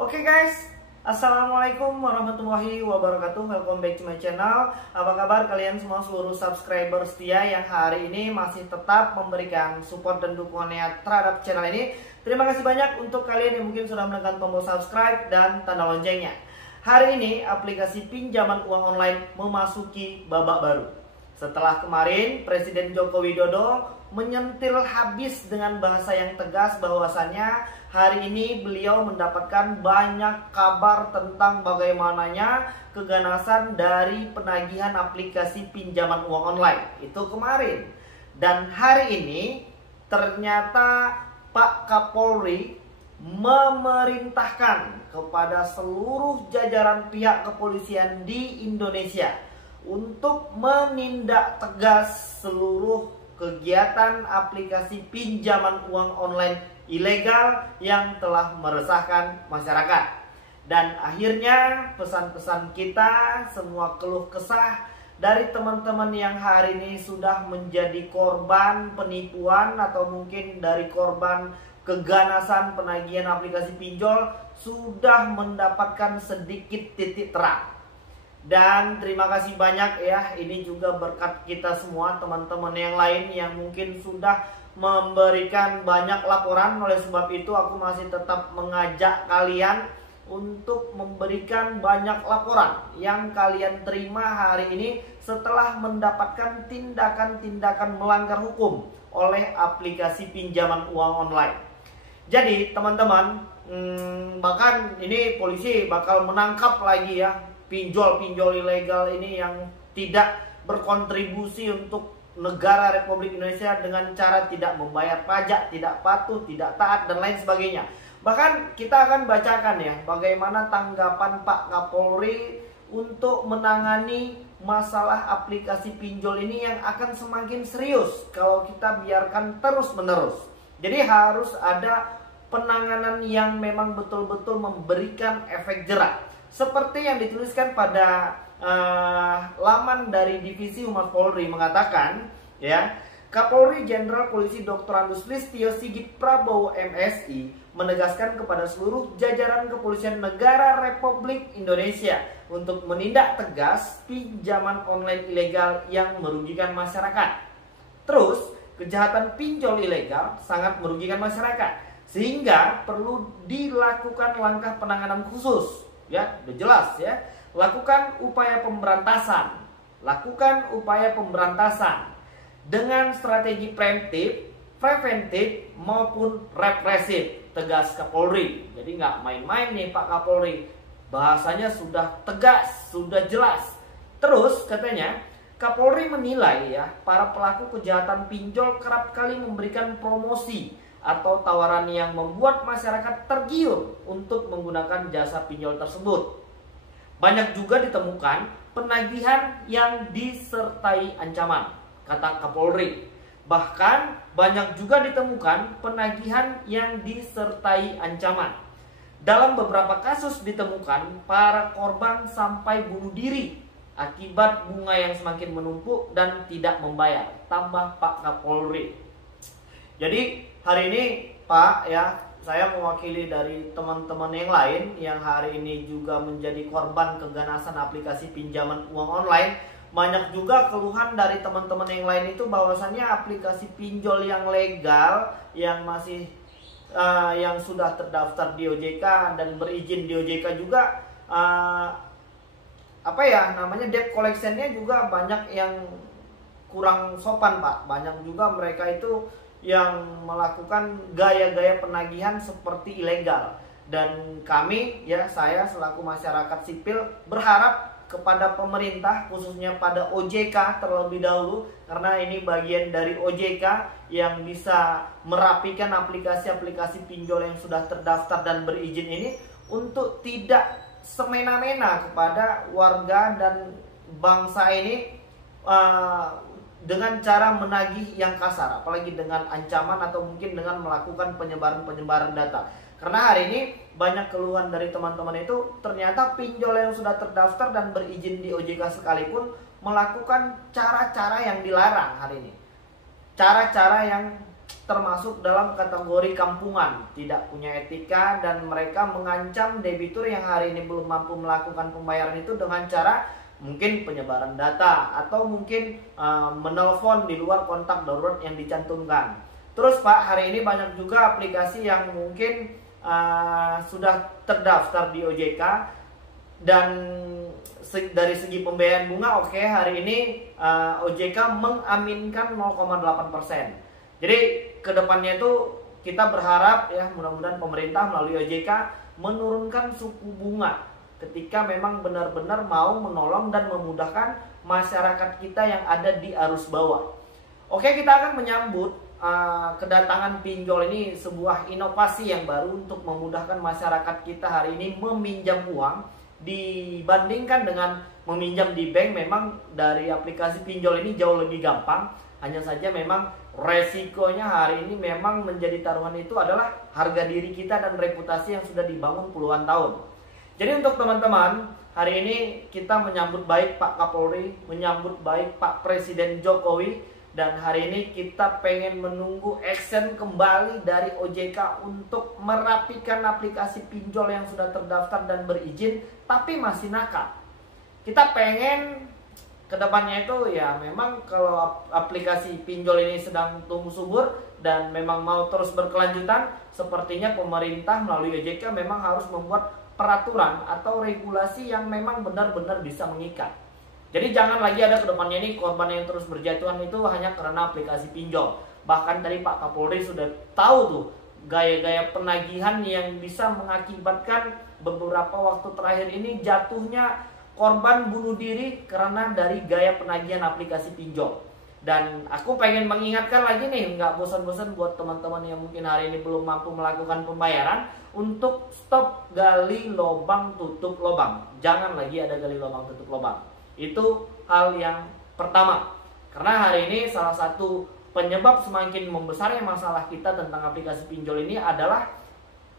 Oke guys, Assalamualaikum warahmatullahi wabarakatuh. Welcome back to my channel. Apa kabar kalian semua seluruh subscriber setia yang hari ini masih tetap memberikan support dan dukungannya terhadap channel ini. Terima kasih banyak untuk kalian yang mungkin sudah menekan tombol subscribe dan tanda loncengnya. Hari ini aplikasi pinjaman uang online memasuki babak baru. Setelah kemarin Presiden Joko Widodo menyentil habis dengan bahasa yang tegas bahwasannya hari ini beliau mendapatkan banyak kabar tentang bagaimananya keganasan dari penagihan aplikasi pinjaman uang online. Itu kemarin. Dan hari ini ternyata Pak Kapolri memerintahkan kepada seluruh jajaran pihak kepolisian di Indonesia untuk menindak tegas seluruh kegiatan aplikasi pinjaman uang online ilegal yang telah meresahkan masyarakat. Dan akhirnya pesan-pesan kita, semua keluh kesah dari teman-teman yang hari ini sudah menjadi korban penipuan atau mungkin dari korban keganasan penagihan aplikasi pinjol sudah mendapatkan sedikit titik terang. Dan terima kasih banyak ya, ini juga berkat kita semua teman-teman yang lain yang mungkin sudah memberikan banyak laporan. Oleh sebab itu aku masih tetap mengajak kalian untuk memberikan banyak laporan yang kalian terima hari ini setelah mendapatkan tindakan-tindakan melanggar hukum oleh aplikasi pinjaman uang online. Jadi teman-teman, bahkan ini polisi bakal menangkap lagi ya pinjol-pinjol ilegal ini yang tidak berkontribusi untuk negara Republik Indonesia dengan cara tidak membayar pajak, tidak patuh, tidak taat, dan lain sebagainya. Bahkan kita akan bacakan ya bagaimana tanggapan Pak Kapolri untuk menangani masalah aplikasi pinjol ini yang akan semakin serius kalau kita biarkan terus-menerus. Jadi harus ada penanganan yang memang betul-betul memberikan efek jerak. Seperti yang dituliskan pada laman dari Divisi Humas Polri mengatakan ya, Kapolri Jenderal Polisi Dr. Andes Listio Sigit Prabowo MSI menegaskan kepada seluruh jajaran kepolisian negara Republik Indonesia untuk menindak tegas pinjaman online ilegal yang merugikan masyarakat. Terus, kejahatan pinjol ilegal sangat merugikan masyarakat sehingga perlu dilakukan langkah penanganan khusus. Ya, udah jelas ya. Lakukan upaya pemberantasan. Lakukan upaya pemberantasan dengan strategi preventif maupun represif, tegas Kapolri. Jadi nggak main-main nih Pak Kapolri. Bahasanya sudah tegas, sudah jelas. Terus katanya, Kapolri menilai ya, para pelaku kejahatan pinjol kerap kali memberikan promosi atau tawaran yang membuat masyarakat tergiur untuk menggunakan jasa pinjol tersebut. Banyak juga ditemukan penagihan yang disertai ancaman, kata Kapolri. Bahkan banyak juga ditemukan penagihan yang disertai ancaman. Dalam beberapa kasus ditemukan para korban sampai bunuh diri akibat bunga yang semakin menumpuk dan tidak membayar, tambah Pak Kapolri. Jadi hari ini Pak ya, saya mewakili dari teman-teman yang lain yang hari ini juga menjadi korban keganasan aplikasi pinjaman uang online. Banyak juga keluhan dari teman-teman yang lain itu bahwasannya aplikasi pinjol yang legal yang masih yang sudah terdaftar di OJK dan berizin di OJK juga debt collection-nya juga banyak yang kurang sopan Pak. Banyak juga mereka itu yang melakukan gaya-gaya penagihan seperti ilegal. Dan kami ya, saya selaku masyarakat sipil berharap kepada pemerintah, khususnya pada OJK terlebih dahulu, karena ini bagian dari OJK yang bisa merapikan aplikasi-aplikasi pinjol yang sudah terdaftar dan berizin ini, untuk tidak semena-mena kepada warga dan bangsa ini dengan cara menagih yang kasar, apalagi dengan ancaman atau mungkin dengan melakukan penyebaran data. Karena hari ini banyak keluhan dari teman-teman itu, ternyata pinjol yang sudah terdaftar dan berizin di OJK sekalipun melakukan cara-cara yang dilarang hari ini. Cara-cara yang termasuk dalam kategori kampungan, tidak punya etika, dan mereka mengancam debitur yang hari ini belum mampu melakukan pembayaran itu dengan cara mungkin penyebaran data atau mungkin menelpon di luar kontak darurat yang dicantumkan. Terus Pak, hari ini banyak juga aplikasi yang mungkin sudah terdaftar di OJK dan dari segi pembayaran bunga oke, hari ini OJK mengaminkan 0,8%. Jadi kedepannya itu kita berharap ya, mudah-mudahan pemerintah melalui OJK menurunkan suku bunga ketika memang benar-benar mau menolong dan memudahkan masyarakat kita yang ada di arus bawah. Oke, kita akan menyambut kedatangan pinjol ini sebuah inovasi yang baru untuk memudahkan masyarakat kita hari ini meminjam uang. Dibandingkan dengan meminjam di bank, memang dari aplikasi pinjol ini jauh lebih gampang. Hanya saja memang resikonya hari ini memang menjadi taruhan itu adalah harga diri kita dan reputasi yang sudah dibangun puluhan tahun. Jadi untuk teman-teman, hari ini kita menyambut baik Pak Kapolri, menyambut baik Pak Presiden Jokowi, dan hari ini kita pengen menunggu action kembali dari OJK untuk merapikan aplikasi pinjol yang sudah terdaftar dan berizin tapi masih nakal. Kita pengen kedepannya itu ya, memang kalau aplikasi pinjol ini sedang tumbuh subur dan memang mau terus berkelanjutan, sepertinya pemerintah melalui OJK memang harus membuat peraturan atau regulasi yang memang benar-benar bisa mengikat. Jadi jangan lagi ada kedepannya ini korban yang terus berjatuhan itu hanya karena aplikasi pinjol. Bahkan tadi Pak Kapolri sudah tahu tuh gaya-gaya penagihan yang bisa mengakibatkan beberapa waktu terakhir ini jatuhnya korban bunuh diri karena dari gaya penagihan aplikasi pinjol. Dan aku pengen mengingatkan lagi nih, nggak bosan-bosan buat teman-teman yang mungkin hari ini belum mampu melakukan pembayaran, untuk stop gali lubang tutup lubang. Jangan lagi ada gali lubang tutup lubang. Itu hal yang pertama. Karena hari ini salah satu penyebab semakin membesarnya masalah kita tentang aplikasi pinjol ini adalah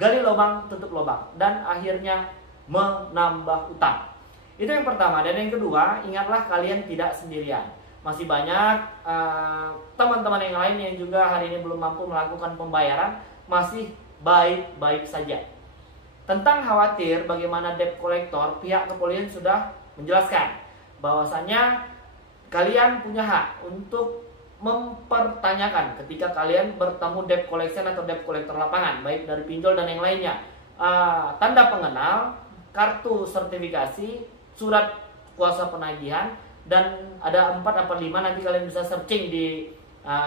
gali lubang tutup lubang dan akhirnya menambah utang. Itu yang pertama. Dan yang kedua, ingatlah kalian tidak sendirian. Masih banyak teman-teman yang lain yang juga hari ini belum mampu melakukan pembayaran, masih baik-baik saja. Tentang khawatir bagaimana debt collector, pihak kepolisian sudah menjelaskan bahwasanya kalian punya hak untuk mempertanyakan ketika kalian bertemu debt collection atau debt collector lapangan, baik dari pinjol dan yang lainnya. Tanda pengenal, kartu sertifikasi, surat kuasa penagihan, dan ada 4 atau 5, nanti kalian bisa searching di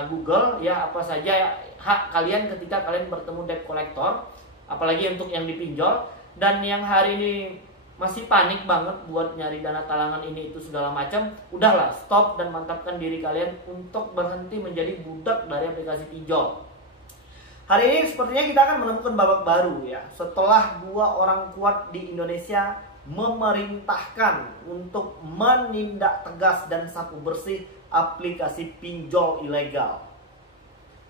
Google ya, apa saja hak kalian ketika kalian bertemu debt collector, apalagi untuk yang dipinjol. Dan yang hari ini masih panik banget buat nyari dana talangan ini itu segala macam, udahlah stop dan mantapkan diri kalian untuk berhenti menjadi budak dari aplikasi pinjol. Hari ini sepertinya kita akan menemukan babak baru ya, setelah 2 orang kuat di Indonesia memerintahkan untuk menindak tegas dan sapu bersih aplikasi pinjol ilegal.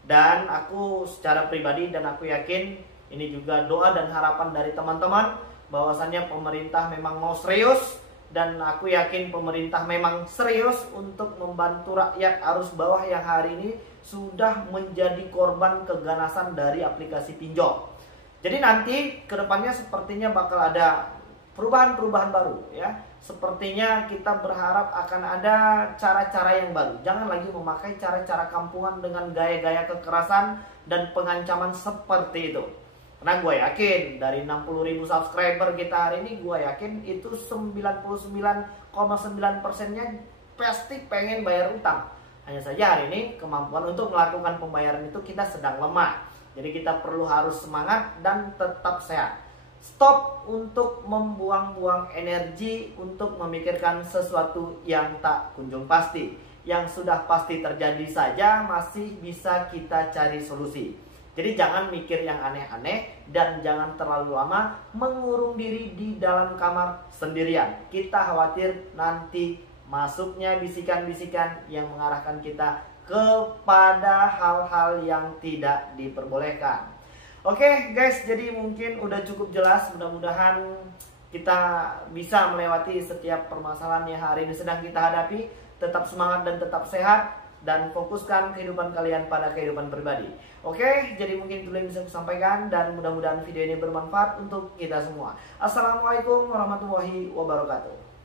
Dan aku secara pribadi dan aku yakin ini juga doa dan harapan dari teman-teman bahwasannya pemerintah memang mau serius, dan aku yakin pemerintah memang serius untuk membantu rakyat arus bawah yang hari ini sudah menjadi korban keganasan dari aplikasi pinjol. Jadi nanti kedepannya sepertinya bakal ada perubahan-perubahan baru ya. Sepertinya kita berharap akan ada cara-cara yang baru. Jangan lagi memakai cara-cara kampungan dengan gaya-gaya kekerasan dan pengancaman seperti itu. Karena gue yakin dari 60.000 subscriber kita hari ini, gue yakin itu 99,9%-nya pasti pengen bayar utang. Hanya saja hari ini kemampuan untuk melakukan pembayaran itu kita sedang lemah. Jadi kita perlu harus semangat dan tetap sehat. Stop untuk membuang-buang energi untuk memikirkan sesuatu yang tak kunjung pasti. Yang sudah pasti terjadi saja masih bisa kita cari solusi. Jadi jangan mikir yang aneh-aneh dan jangan terlalu lama mengurung diri di dalam kamar sendirian. Kita khawatir nanti masuknya bisikan-bisikan yang mengarahkan kita kepada hal-hal yang tidak diperbolehkan. Oke guys, jadi mungkin udah cukup jelas. Mudah-mudahan kita bisa melewati setiap permasalahan yang hari ini sedang kita hadapi. Tetap semangat dan tetap sehat. dan fokuskan kehidupan kalian pada kehidupan pribadi. Oke, jadi mungkin itu yang bisa saya sampaikan dan mudah-mudahan video ini bermanfaat untuk kita semua. Assalamualaikum warahmatullahi wabarakatuh.